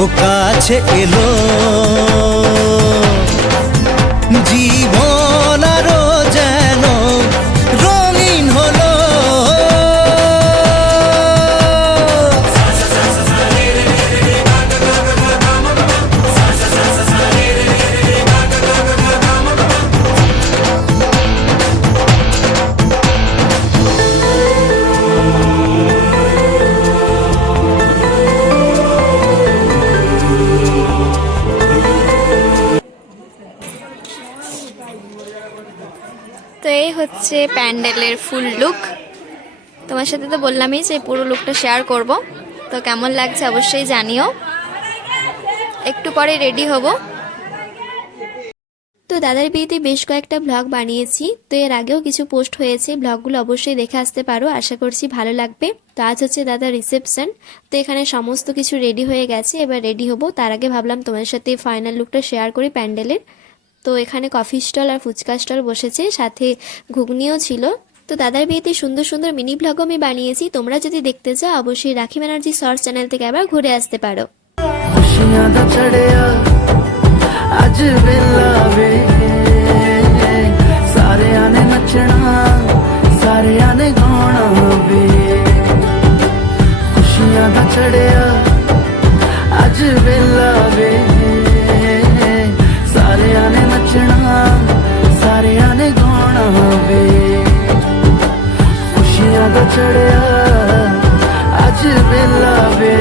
ও কাছে এলো জীবন আরো যেন রঙিন হলো। তো এই হচ্ছে প্যান্ডেলের ফুল লুক। তোমার সাথে তো বললামই যে পুরো লুকটা শেয়ার করব, তো কেমন লাগছে অবশ্যই জানিও। একটু পরে রেডি হব। তো দাদার বিয়েতে বেশ কয়েকটা ব্লগ বানিয়েছি, তো এর আগেও কিছু পোস্ট হয়েছে, ব্লগগুলো অবশ্যই দেখে আসতে পারো, আশা করছি ভালো লাগবে। তো আজ হচ্ছে দাদার রিসেপশন, তো এখানে সমস্ত কিছু রেডি হয়ে গেছে, এবার রেডি হব। তার আগে ভাবলাম তোমার সাথে ফাইনাল লুকটা শেয়ার করি প্যান্ডেলের। তো এখানে কফি স্টল আর ফুচকা স্টল বসেছে, সাথে ঘুগনিও ছিল। তো দাদার বিয়েতে সুন্দর সুন্দর মিনি ব্লগও আমি বানিয়েছি, তোমরা যদি দেখতে চাও অবশ্যই রাখি ব্যানার্জি শর্টস চ্যানেল থেকে আবার ঘুরে আসতে পারো। अज वेला वे सारे आने नचना सारे आने गाना वे खुशियां दा चढ़िया अज वेला वे सारे आने नचना सारे आने गाना वे खुशियां दा चढ़िया अज वेला वे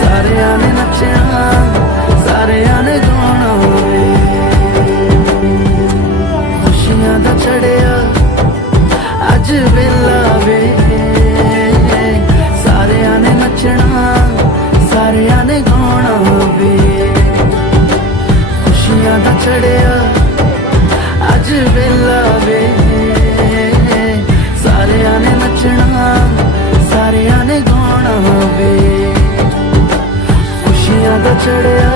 सारे आने नचना सारे आने गाना वे खुशियां दा चढ़िया अज वेला वे सारे आने नचना सारे आने गाना वे खुशियां दा चढ़िया अज वेला वे सारे आने नचना सारे आने गाना वे खुशियां दा चढ़िया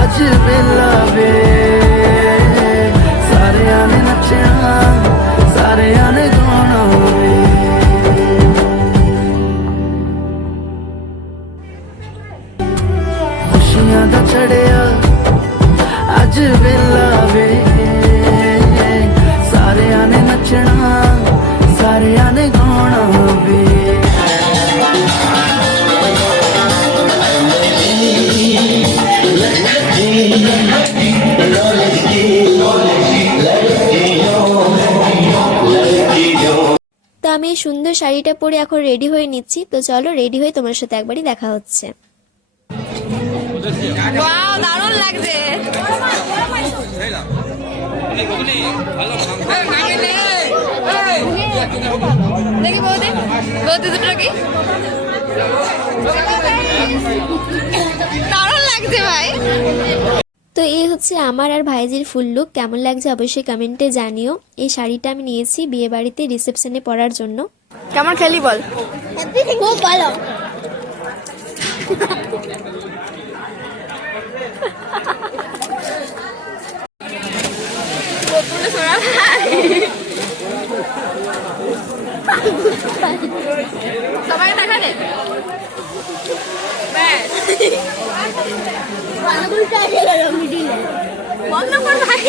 अज वेला वे सारे आने नचना सारे आने गाना वे खुशियां दा चढ़िया अज वेला वे सारे आने नचना सारे आने गाना वे তো আমি এই সুন্দর শাড়িটা পরে এখন রেডি হয়ে নিচ্ছি, তো চলো রেডি হয়ে তোমার সাথে একবারই দেখা হচ্ছে। ওয়াও, দারুণ লাগছে। দেখি বৌদি, বৌদি দুটো কি দারুণ লাগছে ভাই। তো এই হচ্ছে আমার আর ভাইজির ফুল লুক, কেমন লাগছে অবশ্যই কমেন্টে জানিও। এই শাড়িটা আমি নিয়েছি বিয়ে বাড়িতে রিসেপশনে পরার জন্য। কেমন খেলি বল? খুব ভালো। সবাই দেখালে বন্ধ কর ভাই।